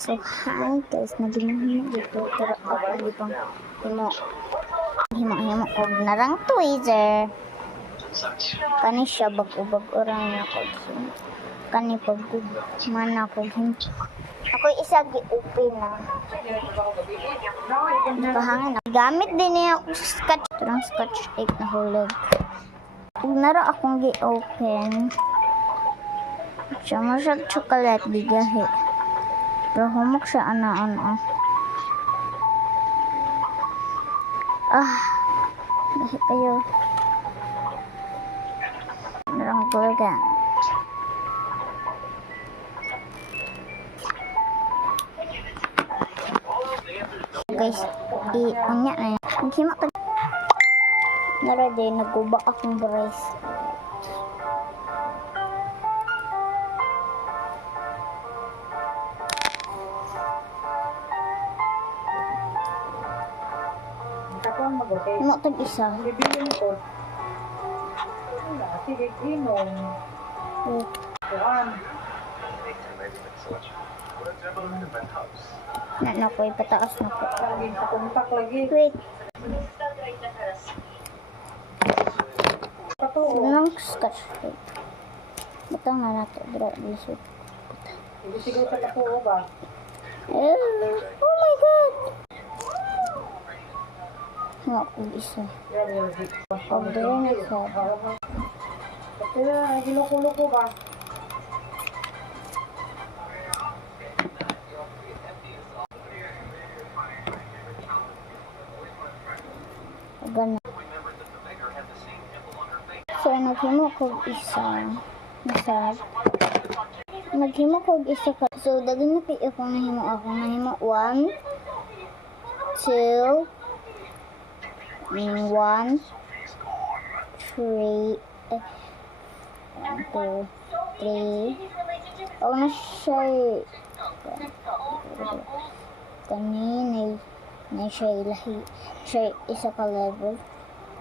So, hi guys, naging dito pero ako pang himo ko narang tweezer. Kani siya bag-ubag orang na ko. Kani pag mana ko him. Ako isa gi-open na. Kahangin na. Gamit din niya ako sa scotch. Turang scotch tape na hulog. Kung nara akong gi-open. Siya masyag chocolate di gahi. Pero humok siya ana-ana. Gahi kayo. Narang talaga. Guys, unya na yan. Naghimak ka. Nara din, naguba akong rice. Mo tag isa. Bibili mo ko. Sige, inom. Kuhan. Na ko ipataas na ko. Lagi sa kontak lagi. Wait, Patuo. lang scotch tape. Butang na nato dira lisod. Hindi siguro sa patuo ba? Oh my god. Nga ko isa. Order na siya. Kaya, ginukulo-ko ba? Gana. So, naghimo ko isa. Masarap. Naghimo ko isa ka. So, daghan na kayo kung nahimo ako. Nahimo 1, 2, 1, 3, 1, 2, 3. Oh, na siya kanina na siya ilahi. Siya isa ka level.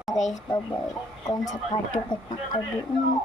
Guys, bye-bye. Kung sa part 2 kat na